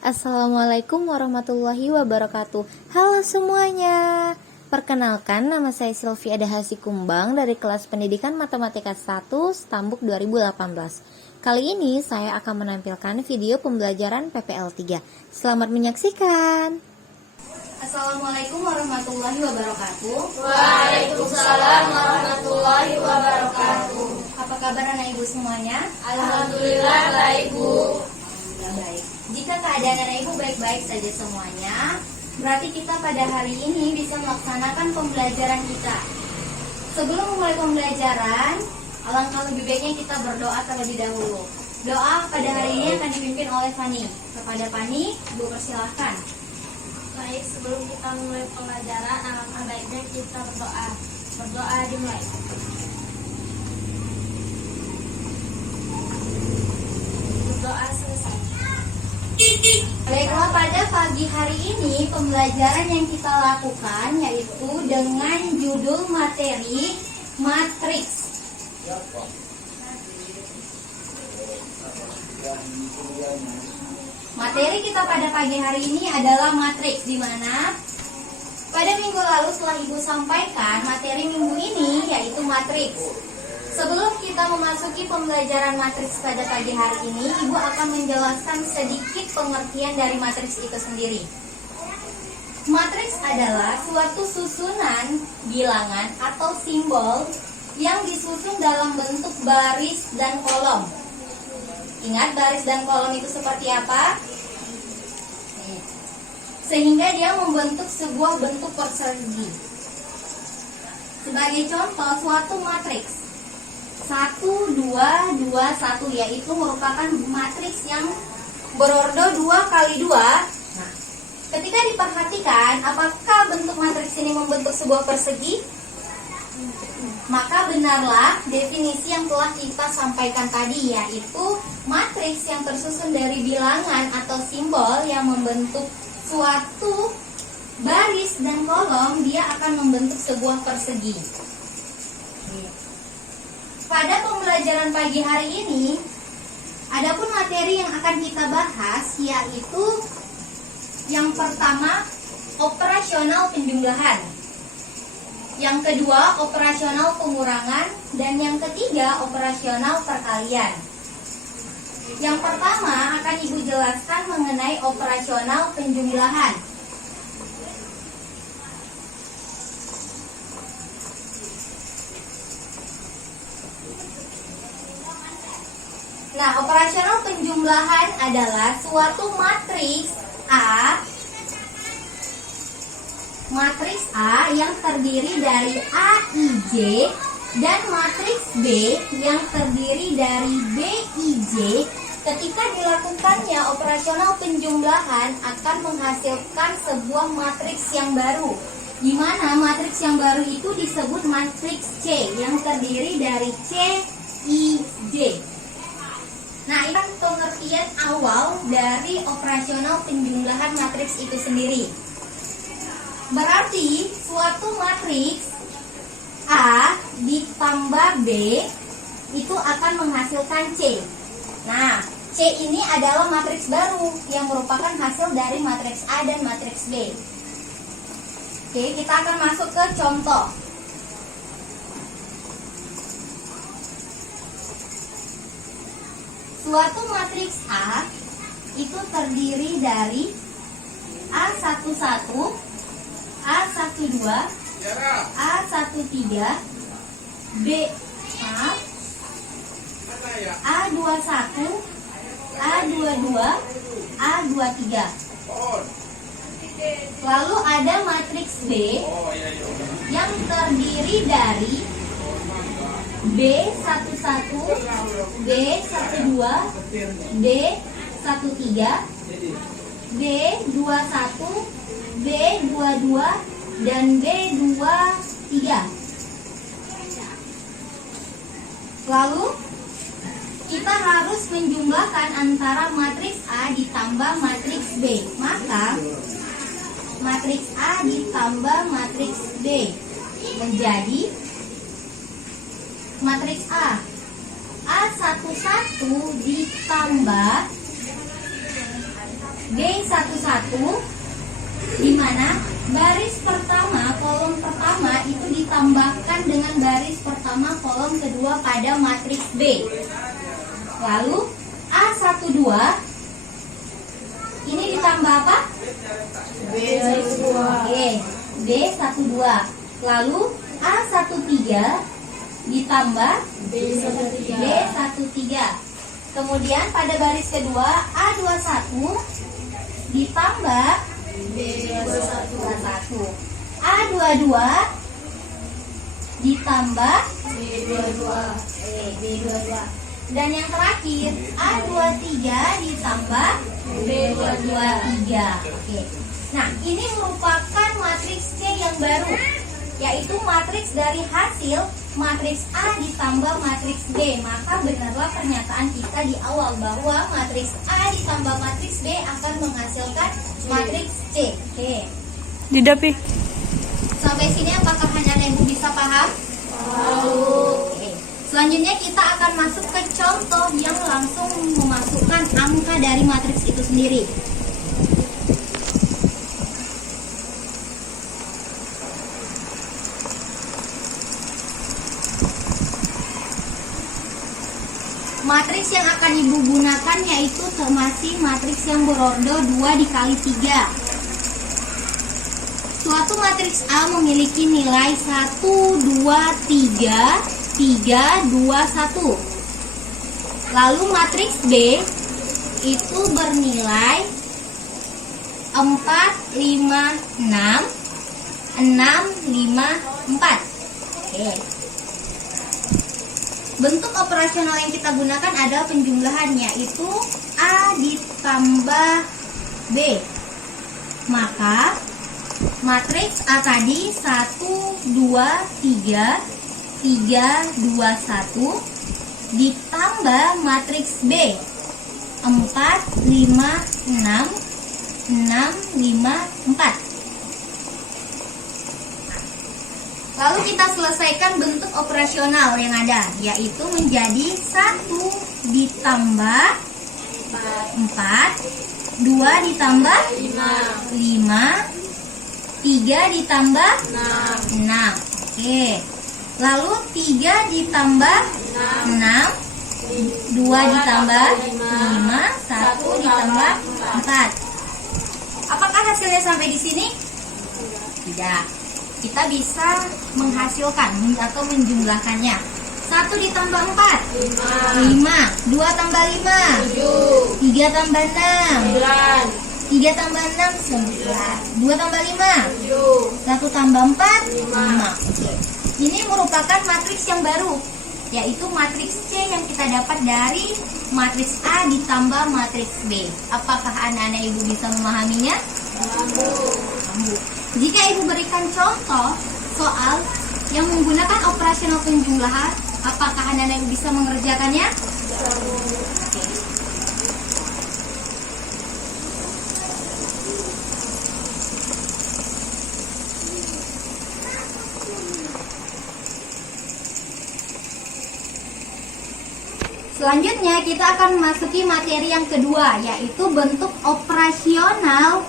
Assalamualaikum warahmatullahi wabarakatuh. Halo semuanya. Perkenalkan, nama saya Sylvia Dahasi Kumbang dari kelas pendidikan Matematika 1 Stambuk 2018. Kali ini saya akan menampilkan video pembelajaran PPL 3. Selamat menyaksikan. Assalamualaikum warahmatullahi wabarakatuh. Waalaikumsalam warahmatullahi wabarakatuh. Apa kabar anak ibu semuanya? Alhamdulillah baik, Bu. Baik. Jika keadaan anak ibu baik-baik saja semuanya, berarti kita pada hari ini bisa melaksanakan pembelajaran kita. Sebelum memulai pembelajaran, alangkah lebih baiknya kita berdoa terlebih dahulu. Doa pada hari ini akan dipimpin oleh Fani. Kepada Fani, Ibu persilahkan. Baik, sebelum kita mulai pembelajaran, alangkah baiknya kita berdoa. Berdoa dimulai. Berdoa selesai. Baiklah, pada pagi hari ini pembelajaran yang kita lakukan yaitu dengan judul materi matriks. Materi kita pada pagi hari ini adalah matriks, di mana pada minggu lalu setelah Ibu sampaikan materi minggu ini yaitu matriks. Sebelum kita memasuki pembelajaran matriks pada pagi hari ini, Ibu akan menjelaskan sedikit pengertian dari matriks itu sendiri. Matriks adalah suatu susunan bilangan atau simbol yang disusun dalam bentuk baris dan kolom. Ingat baris dan kolom itu seperti apa? Sehingga dia membentuk sebuah bentuk persegi. Sebagai contoh, suatu matriks 1, 2, 2, 1 yaitu merupakan matriks yang berordo 2 kali 2. Nah, ketika diperhatikan, apakah bentuk matriks ini membentuk sebuah persegi? Maka benarlah definisi yang telah kita sampaikan tadi, yaitu matriks yang tersusun dari bilangan atau simbol yang membentuk suatu baris dan kolom, dia akan membentuk sebuah persegi. Pada pembelajaran pagi hari ini, adapun materi yang akan kita bahas yaitu yang pertama, operasional penjumlahan. Yang kedua, operasional pengurangan. Dan yang ketiga, operasional perkalian. Yang pertama akan Ibu jelaskan mengenai operasional penjumlahan. Nah, operasional penjumlahan adalah suatu matriks A yang terdiri dari AIJ dan matriks B yang terdiri dari BIJ. Ketika dilakukannya operasional penjumlahan akan menghasilkan sebuah matriks yang baru, di mana matriks yang baru itu disebut matriks C yang terdiri dari CIJ. Nah, ini pengertian awal dari operasional penjumlahan matriks itu sendiri. Berarti suatu matriks A ditambah B itu akan menghasilkan C. Nah, C ini adalah matriks baru yang merupakan hasil dari matriks A dan matriks B. Oke, kita akan masuk ke contoh. Suatu matriks A itu terdiri dari A11, A12, A13, A21, A22, A23. Lalu ada matriks B yang terdiri dari B11, B12, D13, B21, B22, dan B23. Lalu kita harus menjumlahkan antara matriks A ditambah matriks B. Maka matriks A ditambah matriks B menjadi matriks A. A11 ditambah B11, di mana baris pertama kolom pertama itu ditambahkan dengan baris pertama kolom kedua pada matriks B. Lalu A12 ini ditambah apa? B12. Oke, B12. Lalu A13 ditambah B13. Kemudian pada baris kedua A21 ditambah B21. A22 ditambah B22. Dan yang terakhir A23 ditambah B23. Oke. Nah, ini merupakan matriks C yang baru, yaitu matriks dari hasil matriks A ditambah matriks B. Maka benarlah pernyataan kita di awal bahwa matriks A ditambah matriks B akan menghasilkan matriks C. Oke. Tidak, Pi. Sampai sini apakah hanya Ibu bisa paham? Oke. Selanjutnya kita akan masuk ke contoh yang langsung memasukkan angka dari matriks itu sendiri. Matriks yang akan Ibu gunakan yaitu masih matriks yang berordo 2 dikali 3. Suatu matriks A memiliki nilai 1, 2, 3, 3, 2, 1. Lalu matriks B itu bernilai 4, 5, 6, 6, 5, 4. Oke. Bentuk operasional yang kita gunakan adalah penjumlahan, yaitu A ditambah B. Maka matriks A tadi 1, 2, 3, 3, 2, 1 ditambah matriks B 4, 5, 6, 6, 5, 4. Lalu kita selesaikan bentuk operasional yang ada, yaitu menjadi 1 ditambah 4, 2 ditambah 5, 3 ditambah 6. Oke. Lalu 3 ditambah 6, 2 ditambah 5, 1 ditambah 4. Apakah hasilnya sampai di sini? Tidak. Kita bisa menghasilkan atau menjumlahkannya. 1 ditambah 4 5, 2 tambah 5 3 tambah 6 3 tambah 6 9, 2 tambah 5 1 tambah 4 5. Ini merupakan matriks yang baru, yaitu matriks C yang kita dapat dari matriks A ditambah matriks B. Apakah anak-anak Ibu bisa memahaminya? Jika Ibu berikan contoh soal yang menggunakan operasional penjumlahan, apakah anak-anak Ibu bisa mengerjakannya? Oke. Selanjutnya kita akan memasuki materi yang kedua, yaitu bentuk operasional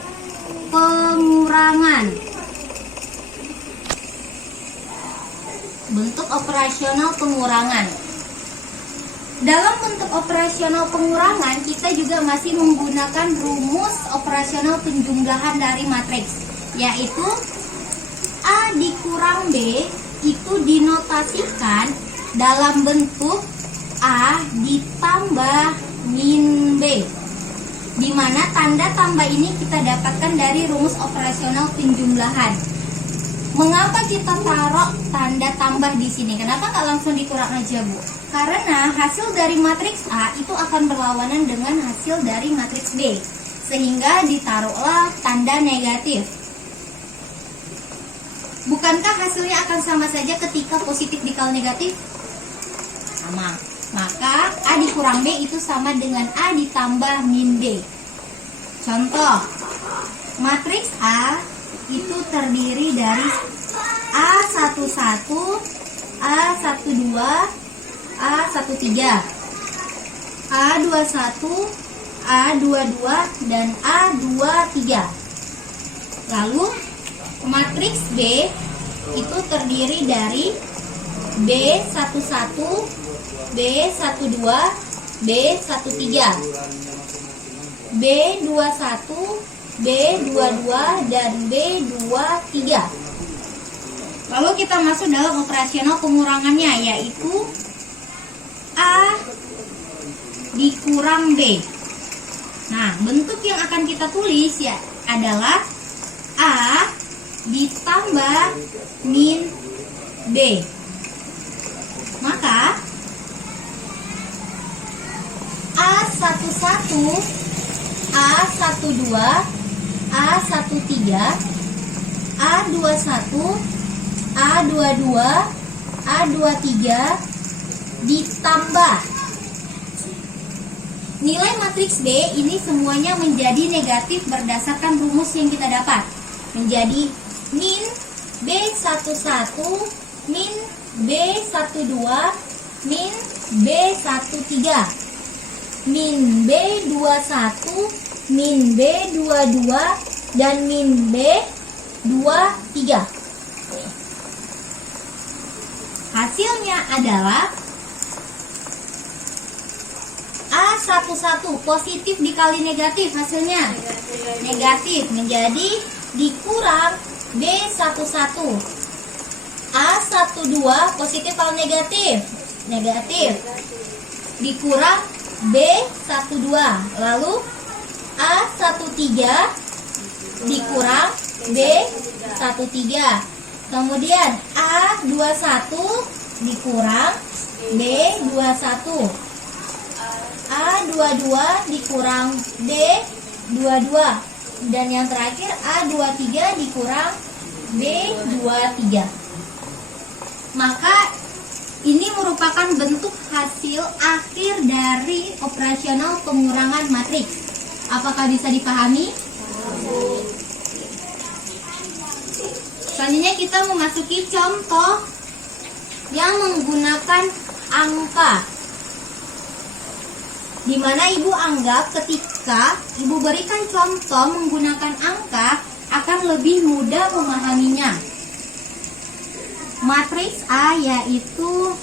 pengurangan. Bentuk operasional pengurangan. Dalam bentuk operasional pengurangan, kita juga masih menggunakan rumus operasional penjumlahan dari matriks, yaitu A dikurang B itu dinotasikan dalam bentuk A ditambah min B, di mana tanda tambah ini kita dapatkan dari rumus operasional penjumlahan. Mengapa kita taruh tanda tambah di sini? Kenapa nggak langsung dikurang aja, Bu? Karena hasil dari matriks A itu akan berlawanan dengan hasil dari matriks B, sehingga ditaruhlah tanda negatif. Bukankah hasilnya akan sama saja ketika positif dikali negatif? Sama. Maka A dikurang B itu sama dengan A ditambah min B. Contoh, matriks A itu terdiri dari A11, A12, A13, A21, A22, dan A23. matriks B itu terdiri dari B11, B12, B13, B21, B22, dan B23. Lalu kita masuk dalam operasional pengurangannya, yaitu A dikurang B. Nah, bentuk yang akan kita tulis ya adalah A ditambah min B. Maka A11, A12, A13, A21, A22, A23 ditambah nilai matriks B ini semuanya menjadi negatif berdasarkan rumus yang kita dapat. Menjadi min B11 min B12 min B13 min B21 min B22 dan min B23. Hasilnya adalah A11 positif dikali negatif, hasilnya negatif menjadi dikurang B11. A12 positif kalau negatif, negatif dikurang B12. Lalu A13 dikurang B13. Kemudian A21 dikurang B21. A22 dikurang B22. Dan yang terakhir A23 dikurang B23. Maka ini merupakan bentuk hasil akhir dari operasional pengurangan matriks. Apakah bisa dipahami? Selanjutnya kita memasuki contoh yang menggunakan angka, di mana ibu anggap ketika ibu berikan contoh menggunakan angka akan lebih mudah memahaminya. Matriks A yaitu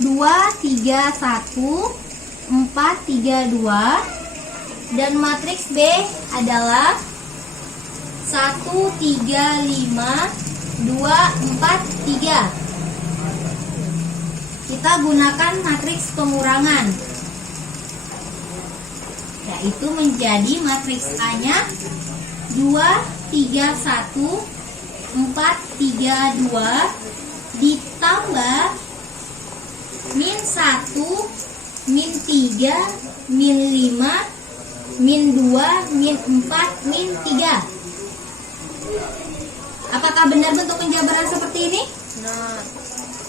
2, 3, 1, 4, 3, 2. Dan matriks B adalah 1, 3, 5, 2, 4, 3. Kita gunakan matriks pengurangan, yaitu menjadi matriks A-nya 2, 3, 1, 4, 3, 2 ditambah min 1, min 3, min 5, min 2, min 4, min 3. Apakah benar bentuk penjabaran seperti ini?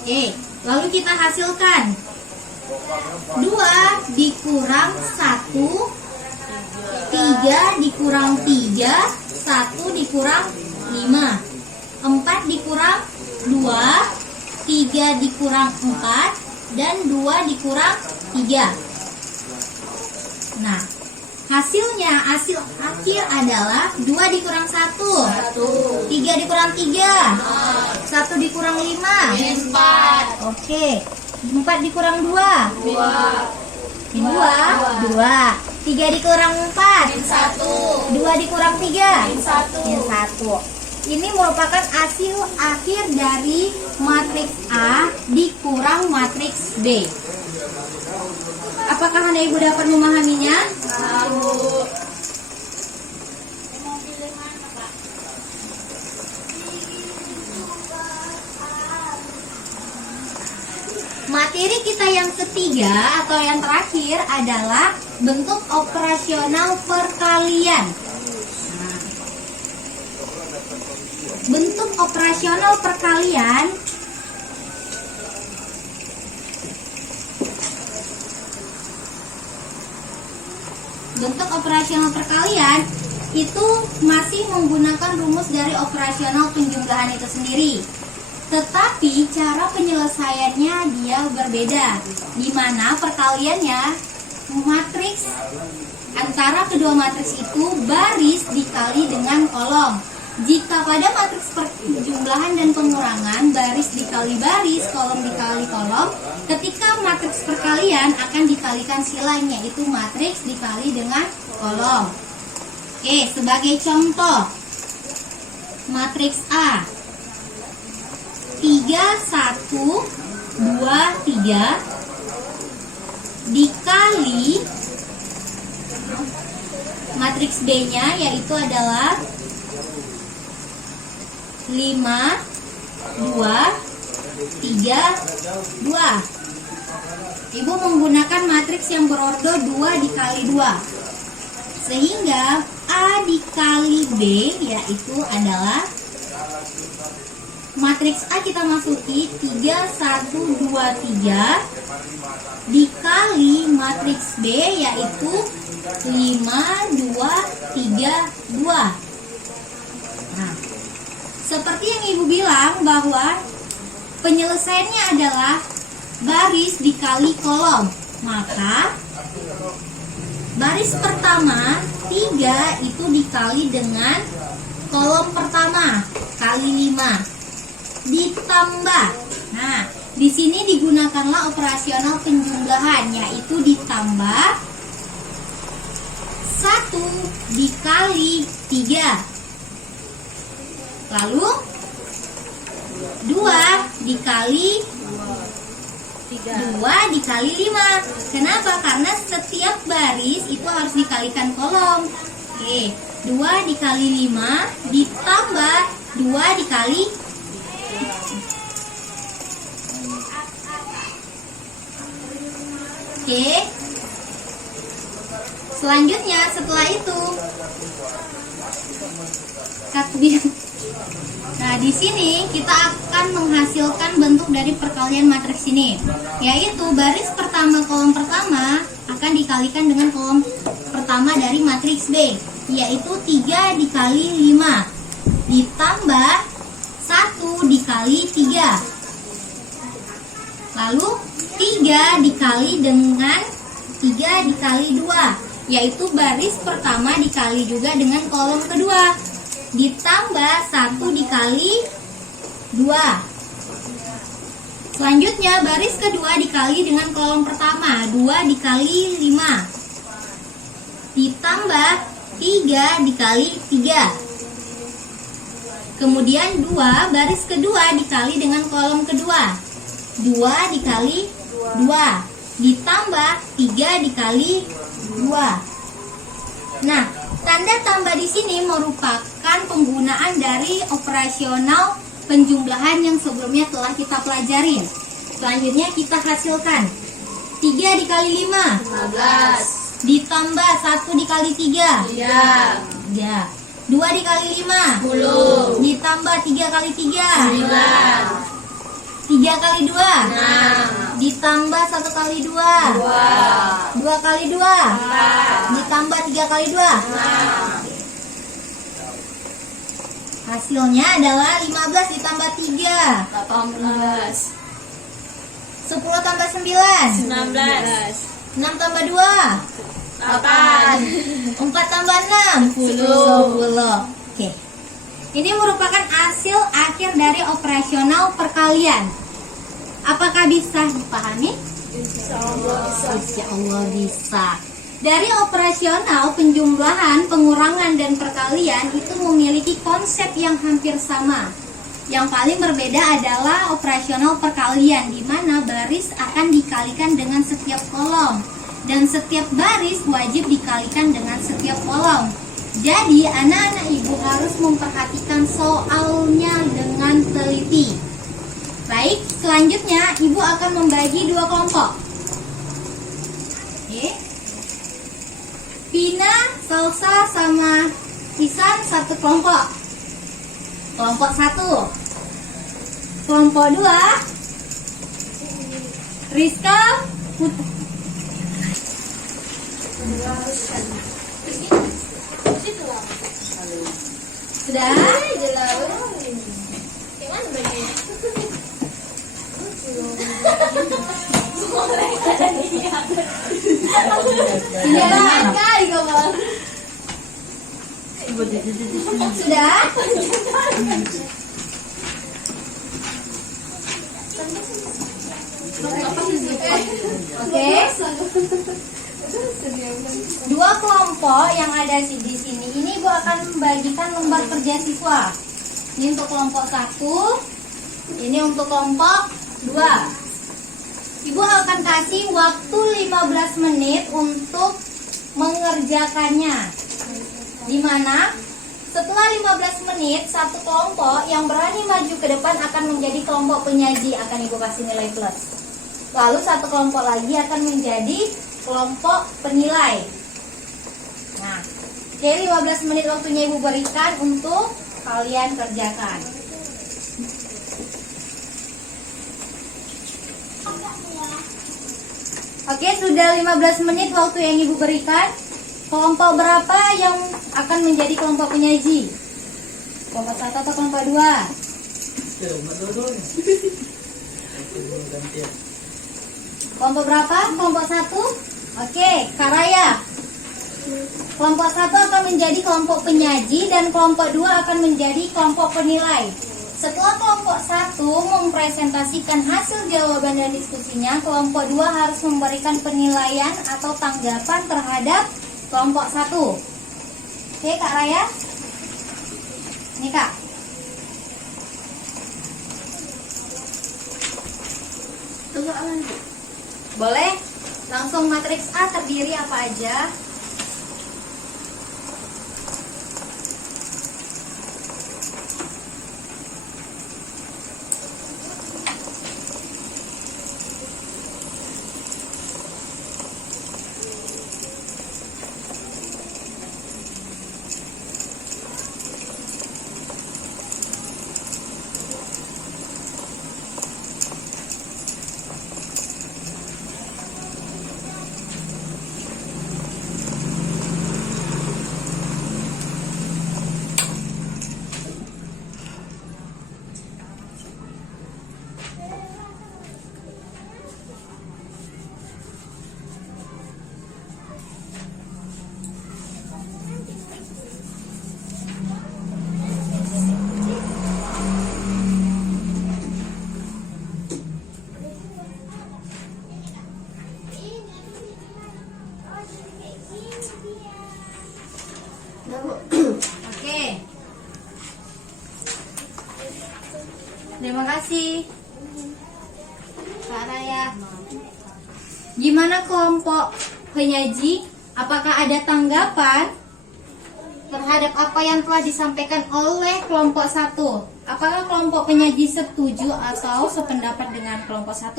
Oke, lalu kita hasilkan 2 dikurang 1, 3 dikurang 3, 1 dikurang 5, 4 dikurang 2, 3 dikurang 4, dan 2 dikurang 3. Nah, hasilnya, hasil akhir adalah 2 dikurang 1, 3 dikurang 3, 1 dikurang 5, 4. Oke, 4 dikurang 2, 2, 3 dikurang 4, 1. 2 dikurang 3, 1. Ini merupakan hasil akhir dari matriks A dikurang matriks B. Apakah Anda Ibu dapat memahaminya? Materi kita yang ketiga atau yang terakhir adalah bentuk operasional perkalian. Bentuk operasional perkalian itu masih menggunakan rumus dari operasional penjumlahan itu sendiri. Tetapi cara penyelesaiannya dia berbeda, di mana perkaliannya matriks antara kedua matriks itu baris dikali dengan kolom. Jika pada matriks perjumlahan dan pengurangan, baris dikali baris, kolom dikali kolom, ketika matriks perkalian akan dikalikan silanya, yaitu matriks dikali dengan kolom. Oke, sebagai contoh, matriks A 3, 1, 2, 3 dikali matriks B-nya, yaitu adalah 5, 2, 3, 2. Ibu menggunakan matriks yang berordo 2 dikali 2, sehingga A dikali B yaitu adalah matriks A kita masuki 3, 1, 2, 3 dikali matriks B yaitu 5, 2, 3, 2. Nah, seperti yang ibu bilang bahwa penyelesaiannya adalah baris dikali kolom, maka baris pertama 3 itu dikali dengan kolom pertama kali 5 ditambah. Nah, di sini digunakanlah operasional penjumlahan, yaitu ditambah 1 dikali 3. Lalu 2 dikali 2 dikali 5. Kenapa? Karena setiap baris itu harus dikalikan kolom. Oke, 2 dikali 5 ditambah 2 dikali. Oke. Selanjutnya setelah itu nah, di sini kita akan menghasilkan bentuk dari perkalian matriks ini, yaitu baris pertama kolom pertama akan dikalikan dengan kolom pertama dari matriks B, yaitu 3 dikali 5 ditambah 1 dikali 3. Lalu 3 dikali dengan 3 dikali 2, yaitu baris pertama dikali juga dengan kolom kedua ditambah 1 dikali 2. Selanjutnya baris kedua dikali dengan kolom pertama 2 dikali 5 ditambah 3 dikali 3. Kemudian 2 baris kedua dikali dengan kolom kedua 2 dikali 2 ditambah 3 dikali 2. Nah, tanda tambah di sini merupakan penggunaan dari operasional penjumlahan yang sebelumnya telah kita pelajari. Selanjutnya kita hasilkan 3 dikali 5 15 ditambah 1 dikali 3 3 2 dikali 5 10 ditambah 3 kali 3 9 3 kali 2 6 ditambah 1 kali 2 2 2 kali 2 4 ditambah 3 kali 2. 6 Hasilnya adalah 15 ditambah 3 18 10 tambah 9 19 6 tambah 2 8 4 tambah 6 10. Oke. Ini merupakan hasil akhir dari operasional perkalian. Apakah bisa dipahami? Insya Allah bisa. Dari operasional penjumlahan, pengurangan, dan perkalian itu memiliki konsep yang hampir sama. Yang paling berbeda adalah operasional perkalian, di mana baris akan dikalikan dengan setiap kolom, dan setiap baris wajib dikalikan dengan setiap kolom. Jadi, anak-anak ibu harus memperhatikan soalnya dengan teliti. Baik, selanjutnya ibu akan membagi 2 kelompok. Oke. Pina, Salsa, sama Isan satu kelompok. Kelompok 1. Kelompok 2, Rizka, sudah? Ini banyak kali kamu. Sudah? Oke. Dua kelompok yang ada di sini ini Ibu akan membagikan lembar kerja siswa. Ini untuk kelompok 1, ini untuk kelompok 2. Ibu akan kasih waktu 15 menit untuk mengerjakannya. Dimana setelah 15 menit satu kelompok yang berani maju ke depan akan menjadi kelompok penyaji, akan Ibu kasih nilai plus. Lalu satu kelompok lagi akan menjadi kelompok penilai. Nah, jadi 15 menit waktunya Ibu berikan untuk kalian kerjakan. Oke, sudah 15 menit waktu yang Ibu berikan. Kelompok berapa yang akan menjadi kelompok penyaji? Kelompok 1 atau kelompok 2? Kelompok berapa? Kelompok 1? Oke, Kak Raya. Kelompok 1 akan menjadi kelompok penyaji dan kelompok 2 akan menjadi kelompok penilai. Setelah kelompok 1 mempresentasikan hasil jawaban dan diskusinya, kelompok 2 harus memberikan penilaian atau tanggapan terhadap kelompok 1. Oke, Kak Raya. Ini, Kak. Boleh? Langsung matriks A terdiri apa aja? Oke. Terima kasih, Kak Raya. Gimana kelompok penyaji? Apakah ada tanggapan terhadap apa yang telah disampaikan oleh kelompok 1? Apakah kelompok penyaji setuju atau sependapat dengan kelompok 1?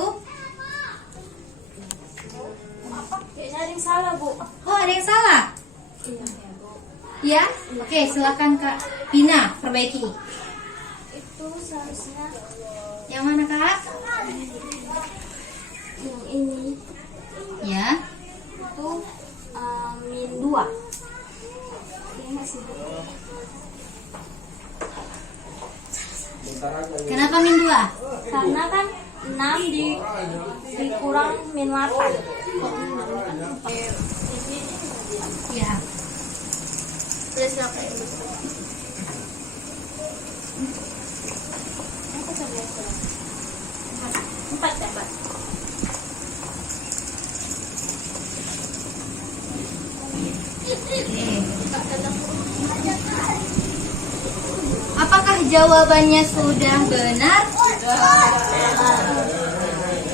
Kayaknya ada yang salah, Bu. Oh, ada yang salah? Ya? Oke, silakan Kak Pina perbaiki. Itu seharusnya Yang mana, Kak? yang ini Ya. itu min 2. Ini masih Bu. Kenapa min 2? Karena kan 6 dikurang min 8. Ya. Terus apa ini? Apa coba? 4 dapat. Apakah jawabannya sudah benar?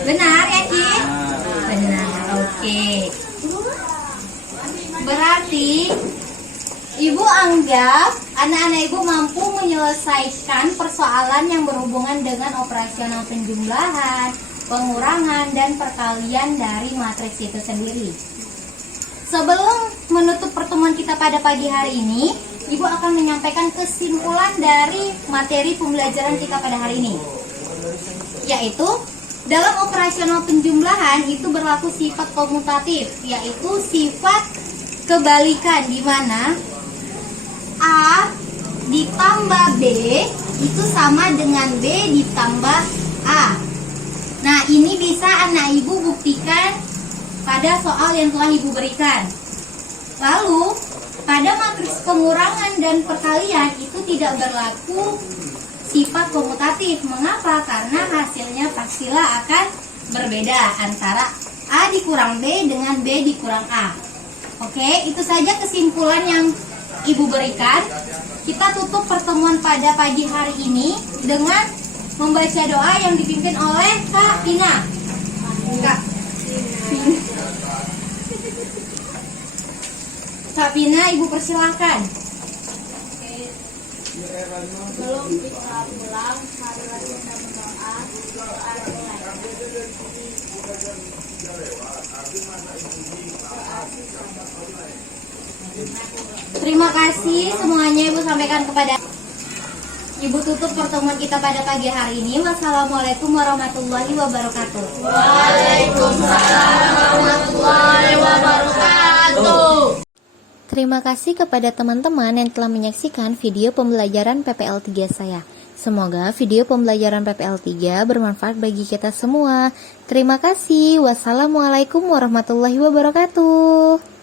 Benar, yakin? Benar, oke. Berarti Ibu anggap anak-anak Ibu mampu menyelesaikan persoalan yang berhubungan dengan operasional penjumlahan, pengurangan, dan perkalian dari matriks itu sendiri. Sebelum menutup pertemuan kita pada pagi hari ini, Ibu akan menyampaikan kesimpulan dari materi pembelajaran kita pada hari ini, yaitu dalam operasional penjumlahan itu berlaku sifat komutatif, yaitu sifat kebalikan, di mana A ditambah B itu sama dengan B ditambah A. Nah, ini bisa anak Ibu buktikan pada soal yang telah Ibu berikan. Lalu, pada matriks pengurangan dan perkalian itu tidak berlaku sifat komutatif. Mengapa? Karena hasilnya pastilah akan berbeda antara A dikurang B dengan B dikurang A. Oke, itu saja kesimpulan yang Ibu berikan. Kita tutup pertemuan pada pagi hari ini dengan membaca doa yang dipimpin oleh Kak Pina. Kak Kak Pina, Ibu persilahkan. Sebelum kita pulang, marilah kita berdoa. Doa mulai. Terima kasih semuanya Ibu sampaikan kepada Ibu tutup pertemuan kita pada pagi hari ini. Wassalamualaikum warahmatullahi wabarakatuh. Waalaikumsalam warahmatullahi wabarakatuh. Terima kasih kepada teman-teman yang telah menyaksikan video pembelajaran PPL 3 saya. Semoga video pembelajaran PPL 3 bermanfaat bagi kita semua. Terima kasih. Wassalamualaikum warahmatullahi wabarakatuh.